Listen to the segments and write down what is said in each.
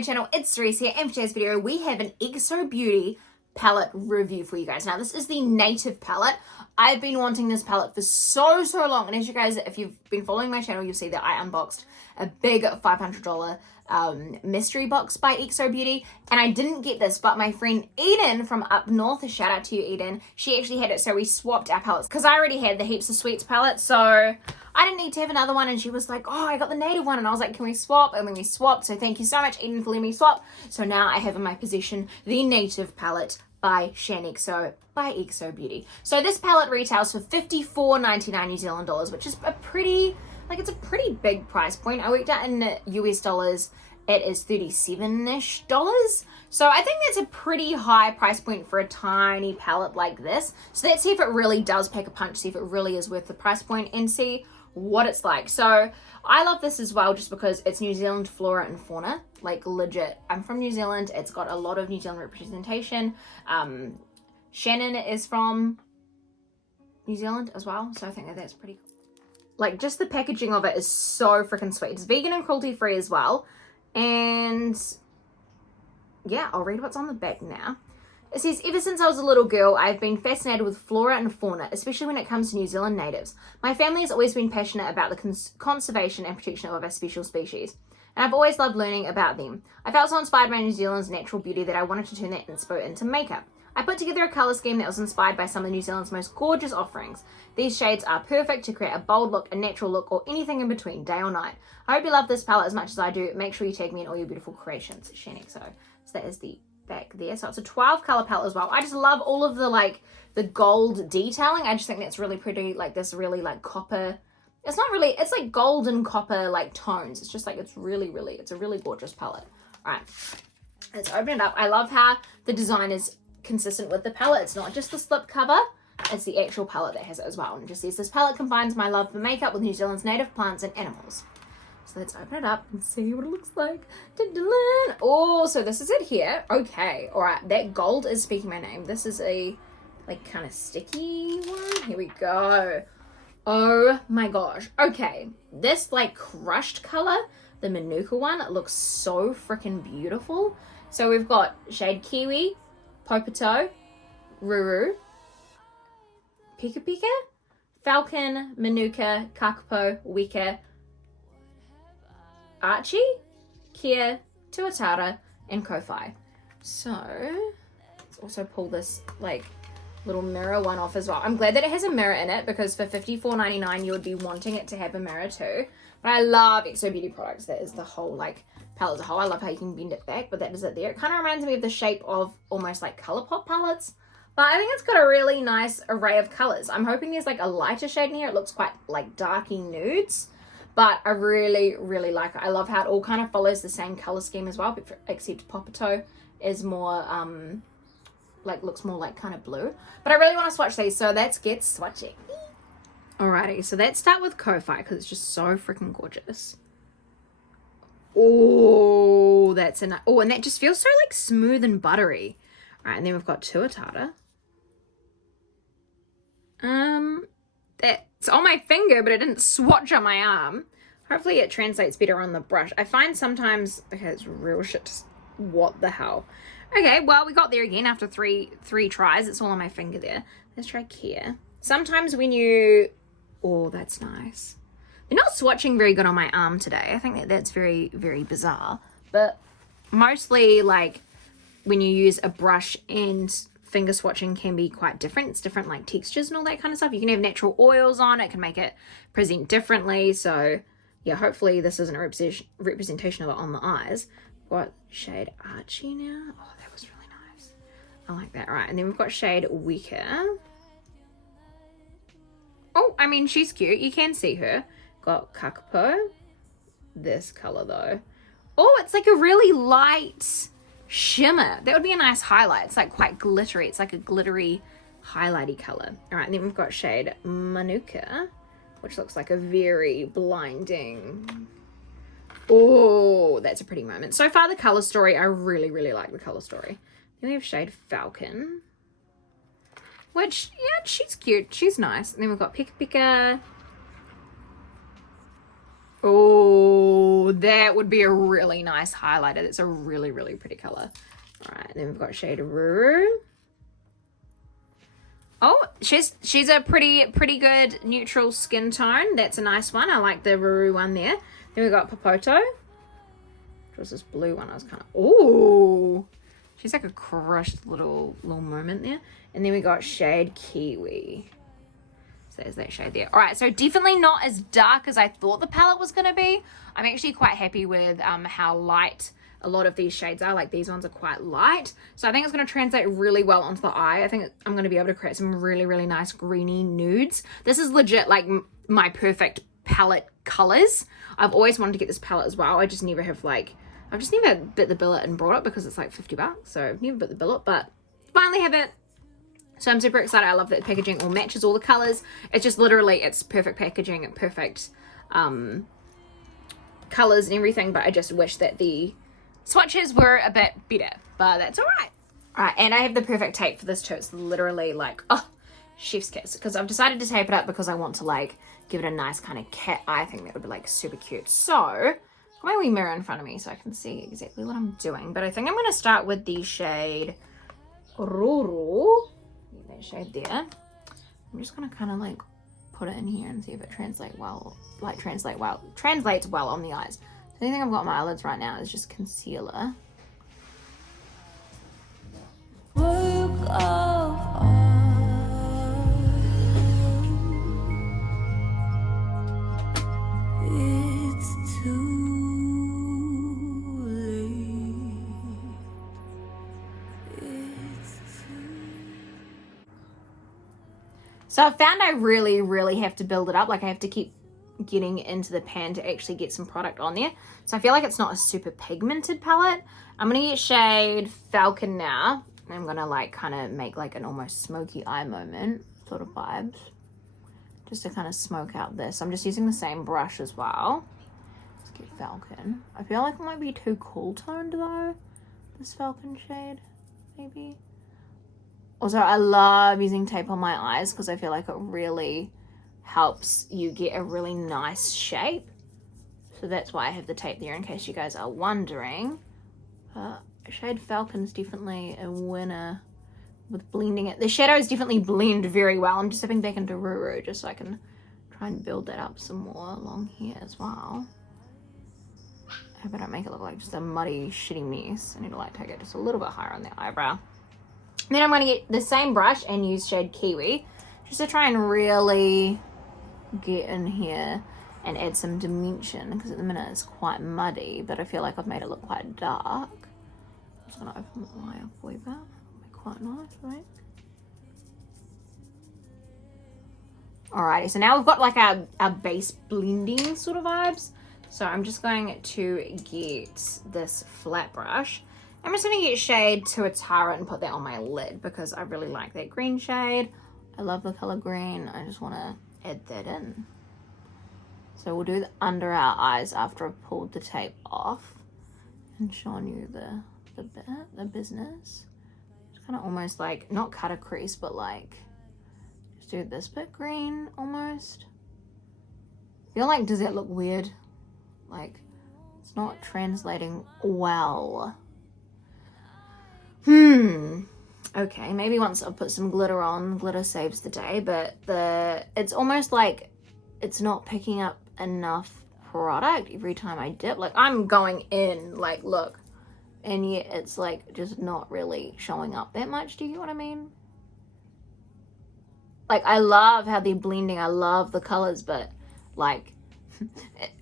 my channel, it's Cerise here, and for today's video we have an Xobeauty palette review for you guys. Now this is the native palette. I've been wanting this palette for so long, and as you guys, if you've been following my channel, you'll see that I unboxed a big $500 mystery box by Xobeauty, and I didn't get this, but my friend Eden from up north, a shout out to you Eden, she actually had it, so we swapped our palettes because I already had the Heaps of Sweets palette, so I didn't need to have another one. And she was like, oh, I got the native one, and I was like, can we swap? And then we swapped, so thank you so much Eden for letting me swap. So now I have in my possession the native palette by Shaaanxo by Xobeauty. So this palette retails for $54.99 New Zealand dollars, which is a pretty, it's a pretty big price point. I worked out in US dollars, it is $37-ish. So I think that's a pretty high price point for a tiny palette like this. So let's see if it really does pack a punch, see if it really is worth the price point, and see what it's like. So I love this as well just because it's New Zealand flora and fauna, like legit. I'm from New Zealand. It's got a lot of New Zealand representation. Shannon is from New Zealand as well, so I think that that's pretty cool. Like, just the packaging of it is so freaking sweet. It's vegan and cruelty free as well. And yeah, I'll read what's on the back now. It says, ever since I was a little girl, I've been fascinated with flora and fauna, especially when it comes to New Zealand natives. My family has always been passionate about the conservation and protection of our special species, and I've always loved learning about them. I felt so inspired by New Zealand's natural beauty that I wanted to turn that inspo into makeup. I put together a colour scheme that was inspired by some of New Zealand's most gorgeous offerings. These shades are perfect to create a bold look, a natural look, or anything in between, day or night. I hope you love this palette as much as I do. Make sure you tag me in all your beautiful creations. Shaaanxo. So that is the back there. So it's a 12 color palette as well. I just love all of the gold detailing. I just think that's really pretty, like this really copper. It's not really, it's like gold and copper tones. It's just it's a really gorgeous palette. All right, let's open it up. I love how the design is consistent with the palette. It's not just the slip cover, it's the actual palette that has it as well. And it just says, this palette combines my love for makeup with New Zealand's native plants and animals. So let's open it up and see what it looks like. Oh, so this is it here. Okay, all right, that gold is speaking my name. This is a kind of sticky one. Here we go. Oh my gosh. Okay, this crushed color, the Manuka one, it looks so freaking beautiful. So we've got shade Kiwi, Popoto, Ruru, Pika Pika, Falcon, Manuka, Kakapo, Weka, Archie, Kia, Tuatara, and Ko-Fi. So let's also pull this little mirror one off as well. I'm glad that it has a mirror in it because for $54.99 you would be wanting it to have a mirror too. But I love Xobeauty products. That is the whole palette as a whole. I love how you can bend it back, but that is it there. It kind of reminds me of the shape of almost ColourPop palettes. But I think it's got a really nice array of colors. I'm hoping there's a lighter shade in here. It looks quite darky nudes. But I really like it. I love how it all kind of follows the same color scheme as well, except Popoto is more, looks more kind of blue. But I really want to swatch these, so let's get swatching. Alrighty, so let's start with Ko-Fi because it's just so freaking gorgeous. Oh, that's enough. Oh, and that just feels so smooth and buttery. All right, and then we've got Tuatara. That's on my finger, but it didn't swatch on my arm. Hopefully it translates better on the brush. I find sometimes, okay, it's real shit. What the hell? Okay, well, we got there again after three tries. It's all on my finger there. Let's try Kia. Sometimes when you, oh, that's nice. They're not swatching very good on my arm today. I think that's very, very bizarre. But mostly when you use a brush and finger swatching can be quite different. It's different textures and all that kind of stuff. You can have natural oils on it, can make it present differently. So yeah, hopefully this isn't a representation of it on the eyes. What shade Archie now? Oh, that was really nice. I like that. All right, and then we've got shade Weka. Oh, I mean, she's cute. You can see her. Got Kakapo. This color though. Oh, it's a really light shimmer. That would be a nice highlight. It's quite glittery. It's a glittery highlighty color. All right, and then we've got shade Manuka, which looks like a very blinding. Oh, that's a pretty moment. So far the color story, I really like the color story. Then we have shade Falcon, which, yeah, she's cute. She's nice. And then we've got Pika Pika. Oh, Oh, that would be a really nice highlighter. That's a really, really pretty color. All right, then we've got shade Ruru. Oh, she's a pretty good neutral skin tone. That's a nice one. I like the Ruru one there. Then we got Popoto, which was this blue one. I was kind of, ooh, she's like a crushed little moment there. And then we got shade Kiwi. So there's that shade there. All right, so definitely not as dark as I thought the palette was gonna be. I'm actually quite happy with how light a lot of these shades are. Like these ones are quite light, so I think it's going to translate really well onto the eye. I think I'm going to be able to create some really, really nice greeny nudes. This is legit like my perfect palette colors. I've always wanted to get this palette as well. I just never have I've just never bit the billet and brought it because it's like $50, so I've never bit the billet, but finally have it. So I'm super excited. I love that the packaging all matches all the colors. It's just literally, it's perfect packaging and perfect colors and everything, but I just wish that the swatches were a bit better, but that's all right. All right, and I have the perfect tape for this too. It's literally like, oh, chef's kiss, because I've decided to tape it up because I want to like give it a nice kind of cat eye. I think that would be like super cute. So I've got my wee mirror in front of me so I can see exactly what I'm doing, but I think I'm going to start with the shade Ruru. That shade there. I'm just going to kind of like put it in here and see if it translates well on the eyes. The only thing I've got on my eyelids right now is just concealer. So I found I really, really have to build it up. Like I have to keep getting into the pan to actually get some product on there. So I feel like it's not a super pigmented palette. I'm going to get shade Falcon now. I'm going to like kind of make like an almost smoky eye moment sort of vibes. Just to kind of smoke out this. I'm just using the same brush as well. Let's get Falcon. I feel like it might be too cool toned though. This Falcon shade, maybe. Also, I love using tape on my eyes because I feel like it really helps you get a really nice shape. So that's why I have the tape there in case you guys are wondering. Shade Falcon's definitely a winner with blending it. The shadows definitely blend very well. I'm just stepping back into Ruru just so I can try and build that up some more along here as well. I hope I don't make it look like just a muddy, shitty mess. I need to like take it just a little bit higher on the eyebrow. Then I'm going to get the same brush and use shade Kiwi just to try and really get in here and add some dimension because at the minute it's quite muddy, but I feel like I've made it look quite dark. I'm just going to open my eye up a wee bit. It'll be quite nice, right? Alrighty, so now we've got like our base blending sort of vibes. So I'm just going to get this flat brush. I'm just going to get shade Tuatara and put that on my lid because I really like that green shade. I love the color green. I just want to add that in. So we'll do the under our eyes after I've pulled the tape off and shown you the business. Just kind of almost like, not cut a crease, but like just do this bit green almost. I feel like, does that look weird? Like it's not translating well. Okay, maybe once I put some glitter on, glitter saves the day, but it's almost like it's not picking up enough product every time I dip. Like I'm going in, like look, and yet it's like just not really showing up that much. Do you get what I mean? Like I love how they're blending, I love the colors, but like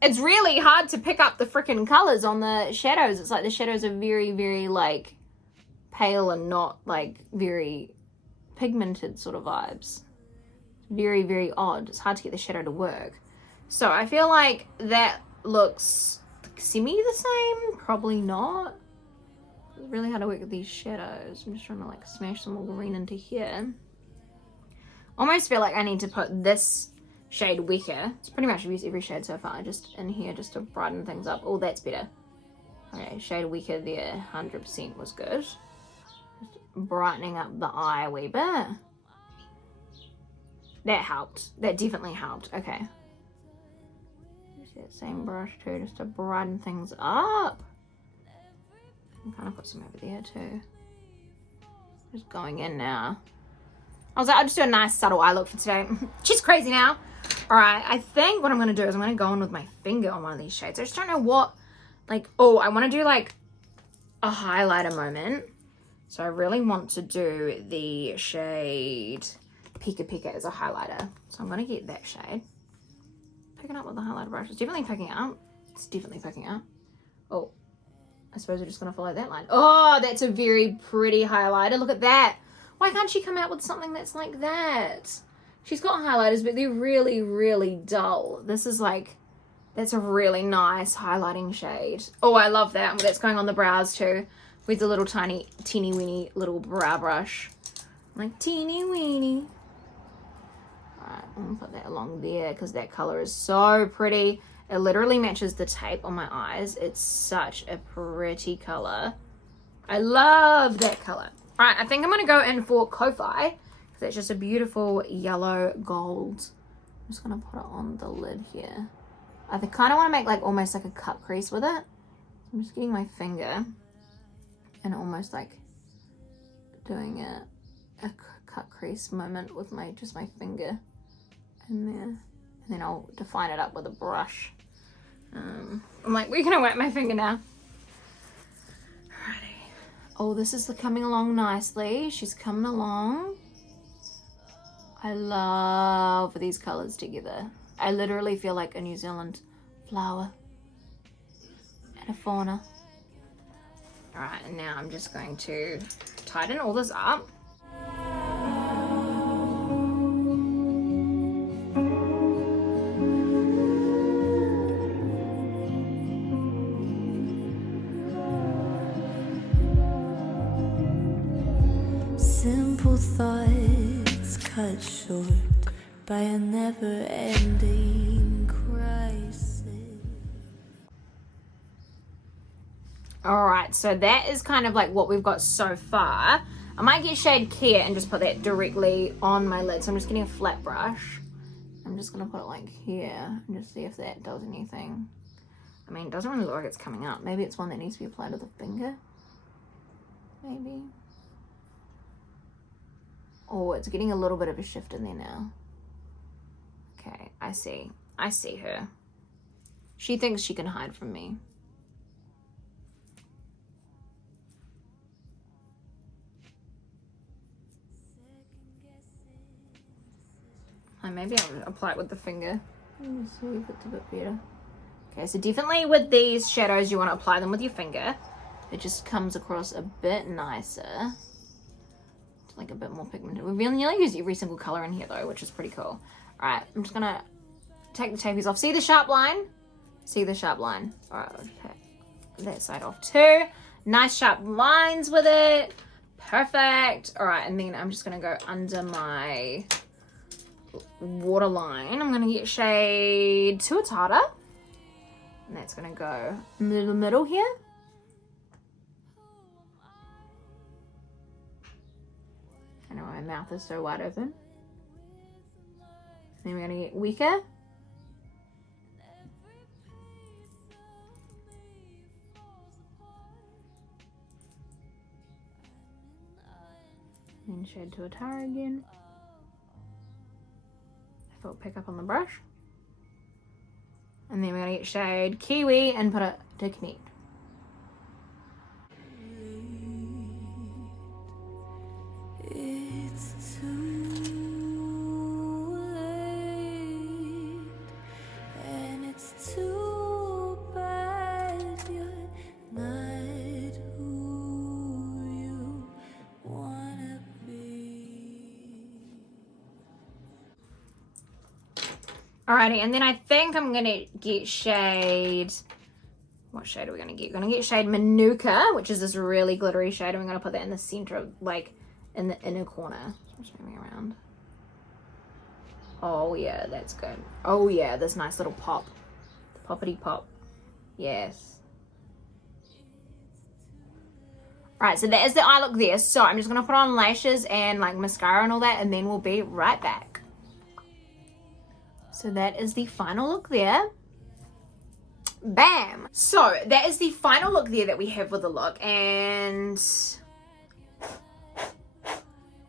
it's really hard to pick up the freaking colors on the shadows. It's like the shadows are very, very like pale and not like very pigmented sort of vibes. Very, very odd. It's hard to get the shadow to work. So I feel like that looks semi the same. Probably not. It's really hard to work with these shadows. I'm just trying to like smash some more green into here. Almost feel like I need to put this shade Wicker. It's pretty much used every shade so far. Just in here just to brighten things up. Oh, that's better. Okay, shade Wicker there. 100% was good. Brightening up the eye a wee bit. That helped. That definitely helped. Okay. Use that same brush too, just to brighten things up. I'm kind of put some over there too. Just going in now. I was like, I'll just do a nice subtle eye look for today. She's crazy now. All right, I think what I'm going to do is I'm going to go in with my finger on one of these shades. I just don't know what, like, oh, I want to do like a highlighter moment. So I really want to do the shade Pika Pika as a highlighter. So I'm going to get that shade. Picking up with the highlighter brush. It's definitely picking up. It's definitely picking up. Oh, I suppose we're just going to follow that line. Oh, that's a very pretty highlighter. Look at that. Why can't she come out with something that's like that? She's got highlighters, but they're really, really dull. This is like, that's a really nice highlighting shade. Oh, I love that. That's going on the brows too with the little tiny, teeny weeny little brow brush. Like teeny weeny. Alright, I'm going to put that along there because that color is so pretty. It literally matches the tape on my eyes. It's such a pretty color. I love that color. Alright, I think I'm going to go in for Ko-Fi. That's just a beautiful yellow gold. I'm just going to put it on the lid here. I kind of want to make like almost like a cut crease with it. I'm just getting my finger and almost like doing a cut crease moment with my finger in there. And then I'll define it up with a brush. I'm like, we're going to wet my finger now. Alrighty. Oh, this is coming along nicely. She's coming along. I love these colors together. I literally feel like a New Zealand flower and a fauna. All right, and now I'm just going to tighten all this up. Simple thoughts cut short by a never-ending crisis. All right, so that is kind of like what we've got so far. I might get shade Care and just put that directly on my lid. So I'm just getting a flat brush. I'm just gonna put it like here and just see if that does anything. I mean, it doesn't really look like it's coming up. Maybe it's one that needs to be applied with a finger. Maybe. Oh, it's getting a little bit of a shift in there now. Okay, I see. I see her. She thinks she can hide from me. Maybe I'll apply it with the finger. Let me see if it's a bit better. Okay, so definitely with these shadows, you want to apply them with your finger. It just comes across a bit nicer. It's like a bit more pigmented. We've nearly used every single color in here though, which is pretty cool. All right, I'm just gonna take the tapies off. See the sharp line? See the sharp line? All right, I'll take that side off too. Nice sharp lines with it. Perfect. All right, and then I'm just gonna go under my waterline. I'm gonna get shade Tuatara, and that's gonna go in the middle here. I know my mouth is so wide open. Then we're gonna get weaker. And shade Tuatara again. If it'll pick up on the brush. And then we're gonna get shade Kiwi and put it to connect. It's too late, and it's too bad you're not who you wanna be. Alrighty, and then I think I'm gonna get shade. What shade are we gonna get? We're gonna get shade Manuka, which is this really glittery shade, and we're gonna put that in the center of, like, in the inner corner. So I'm just moving around. Oh yeah, that's good. Oh yeah, this nice little pop. The poppity pop. Yes. Alright, so that is the eye look there. So I'm just gonna put on lashes and like mascara and all that, and then we'll be right back. So that is the final look there. Bam! So that is the final look there that we have with the look, and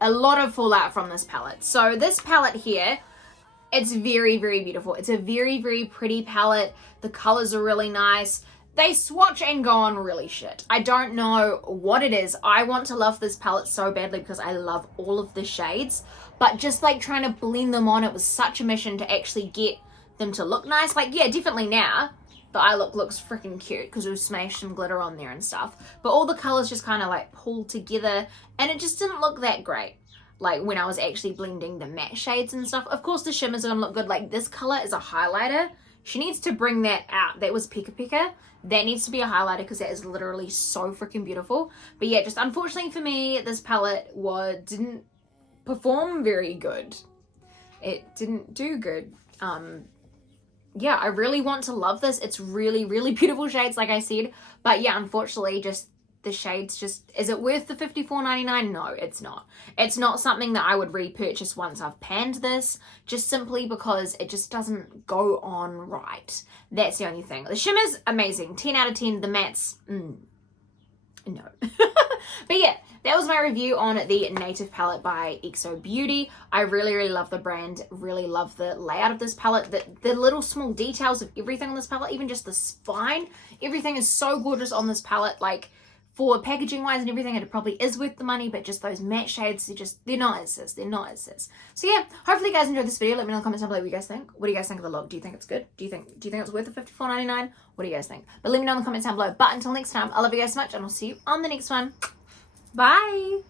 a lot of fallout from this palette. So this palette here, it's very, very beautiful. It's a very, very pretty palette. The colors are really nice. They swatch and go on really shit. I don't know what it is. I want to love this palette so badly because I love all of the shades, but just like trying to blend them on, it was such a mission to actually get them to look nice. Like, yeah, definitely now the eye look looks freaking cute because we've smashed some glitter on there and stuff, but all the colors just kind of like pulled together and it just didn't look that great. Like when I was actually blending the matte shades and stuff. Of course the shimmers are gonna look good. Like this color is a highlighter. She needs to bring that out. That was Pika Pika. That needs to be a highlighter because that is literally so freaking beautiful. But yeah, just unfortunately for me, this palette didn't perform very good. It didn't do good. Yeah, I really want to love this. It's really, really beautiful shades, like I said. But yeah, unfortunately, just the shades just, is it worth the $54.99? No, it's not. It's not something that I would repurchase once I've panned this, just simply because it just doesn't go on right. That's the only thing. The shimmers, amazing. 10 out of 10. The mattes, no. But yeah, that was my review on the Native palette by Xobeauty. I really, really love the brand. Really love the layout of this palette. The little small details of everything on this palette, even just the spine. Everything is so gorgeous on this palette. Like, for packaging wise and everything, it probably is worth the money, but just those matte shades, they're not as sis. They're not as sis. So yeah, hopefully you guys enjoyed this video. Let me know in the comments down below what you guys think. What do you guys think of the look? Do you think it's good? Do you think it's worth the $54.99? What do you guys think? But let me know in the comments down below. But until next time, I love you guys so much and I'll see you on the next one. Bye!